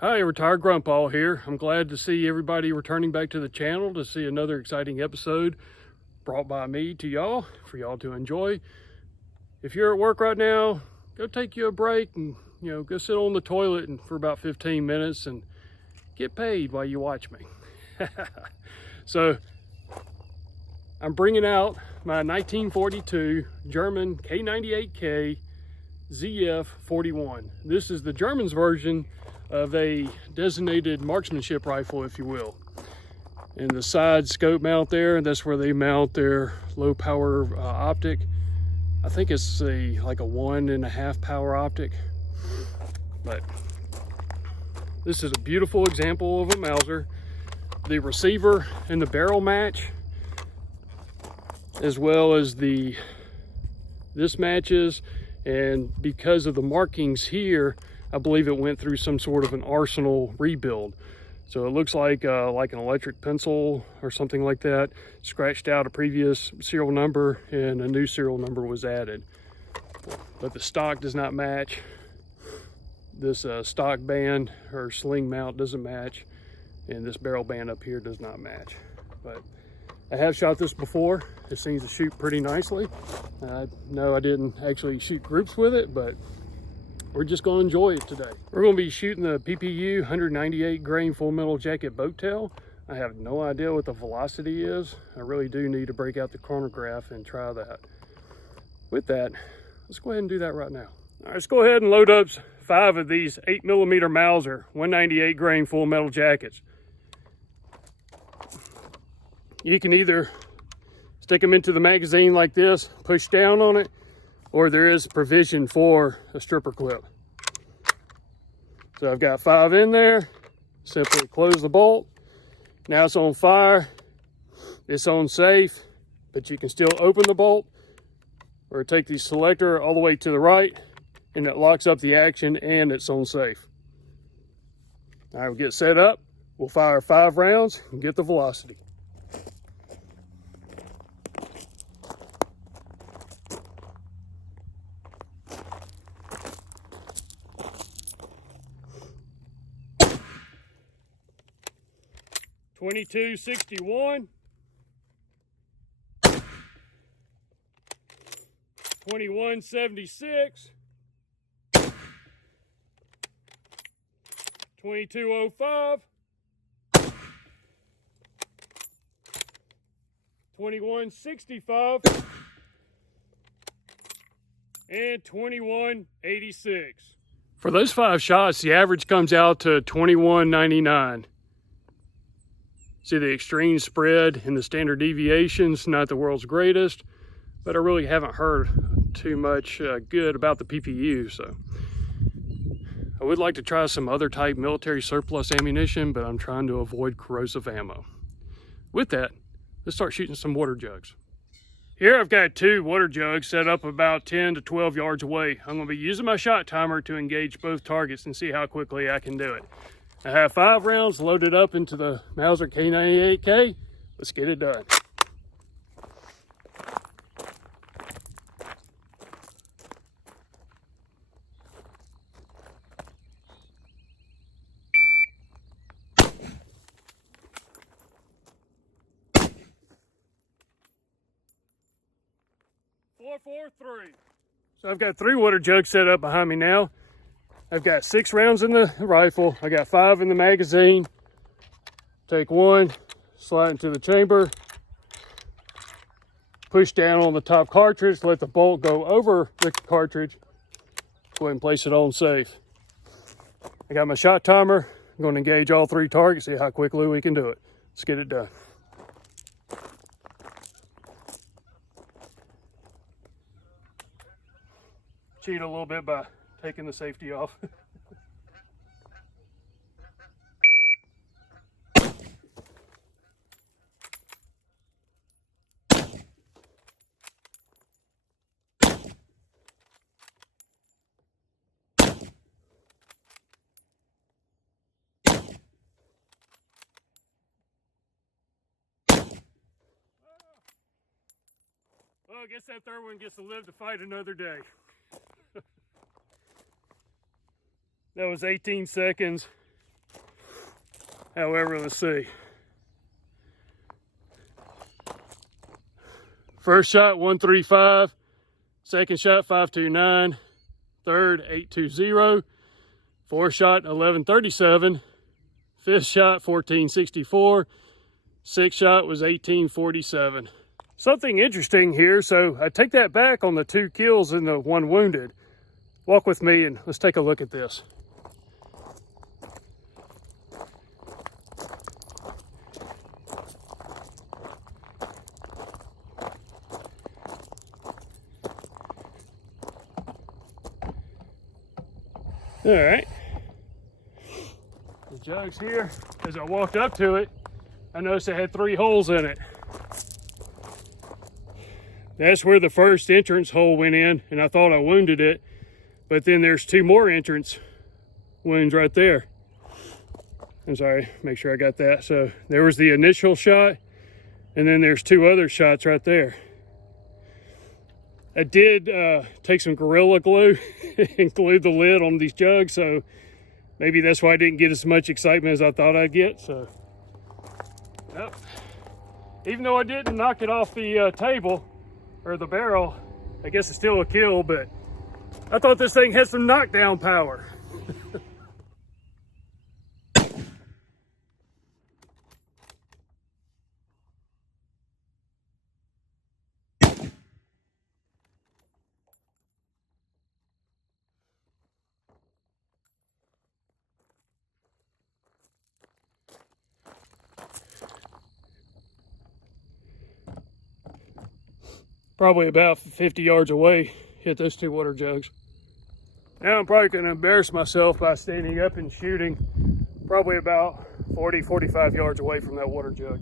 Hi, Retired Grandpa here. I'm glad to see everybody returning back to the channel to see another exciting episode brought by me to y'all for y'all to enjoy. If you're at work right now, go take you a break and go sit on the toilet for about 15 minutes and get paid while you watch me. So I'm bringing out my 1942 German K98K ZF-41. This is the Germans' version of a designated marksmanship rifle, if you will. And the side scope mount there, that's where they mount their low power optic. I think it's like a 1.5 power optic. But this is a beautiful example of a Mauser. The receiver and the barrel match, as well as this matches, and because of the markings here, I believe it went through some sort of an arsenal rebuild. So it looks like an electric pencil or something like that, scratched out a previous serial number and a new serial number was added. But the stock does not match. This stock band or sling mount doesn't match, and this barrel band up here does not match. But I have shot this before. It seems to shoot pretty nicely. No, I didn't actually shoot groups with it, but we're just going to enjoy it today. We're going to be shooting the PPU 198 grain full metal jacket boat tail. I have no idea what the velocity is. I really do need to break out the chronograph and try that. With that, let's go ahead and do that right now. All right, let's go ahead and load up 5 of these 8mm Mauser 198 grain full metal jackets. You can either stick them into the magazine like this, push down on it, or there is provision for a stripper clip. So I've got 5 in there. Simply close the bolt. Now it's on fire. It's on safe, but you can still open the bolt or take the selector all the way to the right, and it locks up the action and it's on safe. All right, we'll get set up. We'll fire 5 rounds and get the velocity. .2261, 2176, 2205, 2165, and 2186. For those 5 shots, the average comes out to 2199. See the extreme spread and the standard deviations, not the world's greatest, but I really haven't heard too much good about the PPU, so I would like to try some other type military surplus ammunition, but I'm trying to avoid corrosive ammo. With that, let's start shooting some water jugs. Here I've got 2 water jugs set up about 10 to 12 yards away. I'm going to be using my shot timer to engage both targets and see how quickly I can do it. I have 5 rounds loaded up into the Mauser K98K. Let's get it done. Four, 3. So I've got 3 water jugs set up behind me now. I've got 6 rounds in the rifle. I got 5 in the magazine. Take 1, slide into the chamber, push down on the top cartridge, let the bolt go over the cartridge. Go ahead and place it on safe. I got my shot timer. I'm going to engage all 3 targets, see how quickly we can do it. Let's get it done. Cheat a little bit by taking the safety off. Well, I guess that third one gets to live to fight another day. That was 18 seconds. However, let's see. First shot, 135. Second shot, 529. Third, 820. Fourth shot, 1137. Fifth shot, 1464. Sixth shot was 1847. Something interesting here, so I take that back on the 2 kills and the 1 wounded. Walk with me and let's take a look at this. All right, the jug's here. As I walked up to it, I noticed it had 3 holes in it. That's where the first entrance hole went in, and I thought I wounded it, but then there's 2 more entrance wounds right there. I'm sorry, make sure I got that. So there was the initial shot, and then there's 2 other shots right there. I did take some Gorilla Glue and glue the lid on these jugs, so maybe that's why I didn't get as much excitement as I thought I'd get. So, yep. Even though I didn't knock it off the table or the barrel, I guess it's still a kill, but I thought this thing had some knockdown power. Probably about 50 yards away, hit those 2 water jugs. Now I'm probably going to embarrass myself by standing up and shooting probably about 40, 45 yards away from that water jug.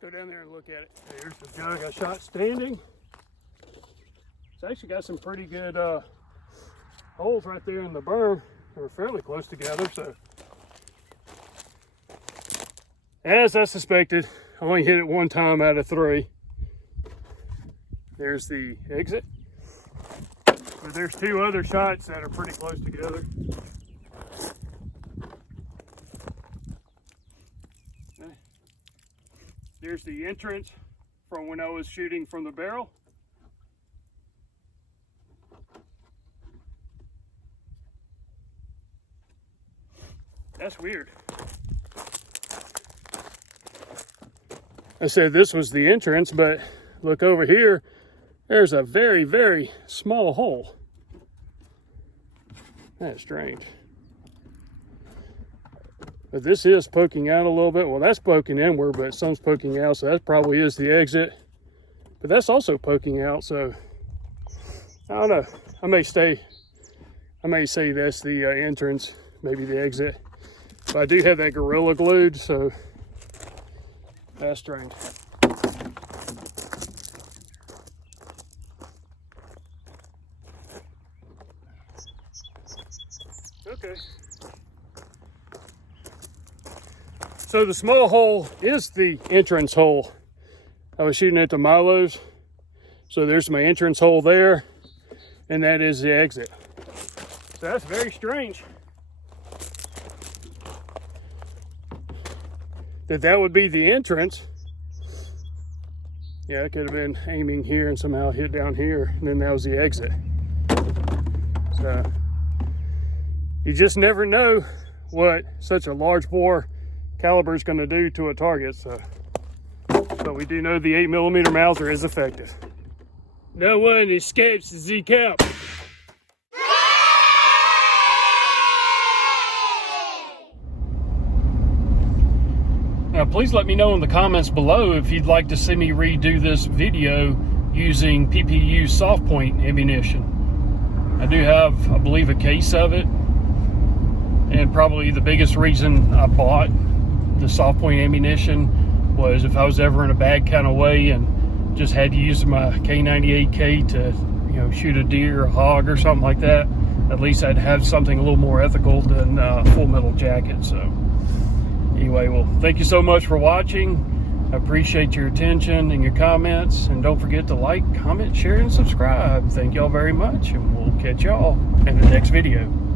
Go down there and look at it. Here's the jug I shot standing. It's actually got some pretty good holes right there in the berm. They're fairly close together, so. As I suspected, I only hit it 1 time out of 3. There's the exit. But there's 2 other shots that are pretty close together. There's the entrance from when I was shooting from the barrel. That's weird. I said this was the entrance, but look over here. There's a very, very small hole. That's strange. But this is poking out a little bit. Well, that's poking inward, but some's poking out, so that probably is the exit. But that's also poking out, so I don't know. I may say that's the entrance, maybe the exit. But I do have that Gorilla glued, so that's strange. Okay. So the small hole is the entrance hole. I was shooting at the Milos. So there's my entrance hole there, and that is the exit. So that's very strange. That would be the entrance. Yeah, I could have been aiming here and somehow hit down here, and then that was the exit. So you just never know what such a large bore caliber is going to do to a target. So but we do know the 8mm Mauser is effective. No one escapes the Z-Cap. Now, please let me know in the comments below if you'd like to see me redo this video using PPU soft point ammunition. I do have, I believe, a case of it, and probably the biggest reason I bought the soft point ammunition was if I was ever in a bad kind of way and just had to use my K98K to, you know, shoot a deer or a hog or something like that, at least I'd have something a little more ethical than full metal jacket. So anyway, well, thank you so much for watching. I appreciate your attention and your comments, and don't forget to like, comment, share, and subscribe. Thank y'all very much, and we'll catch y'all in the next video.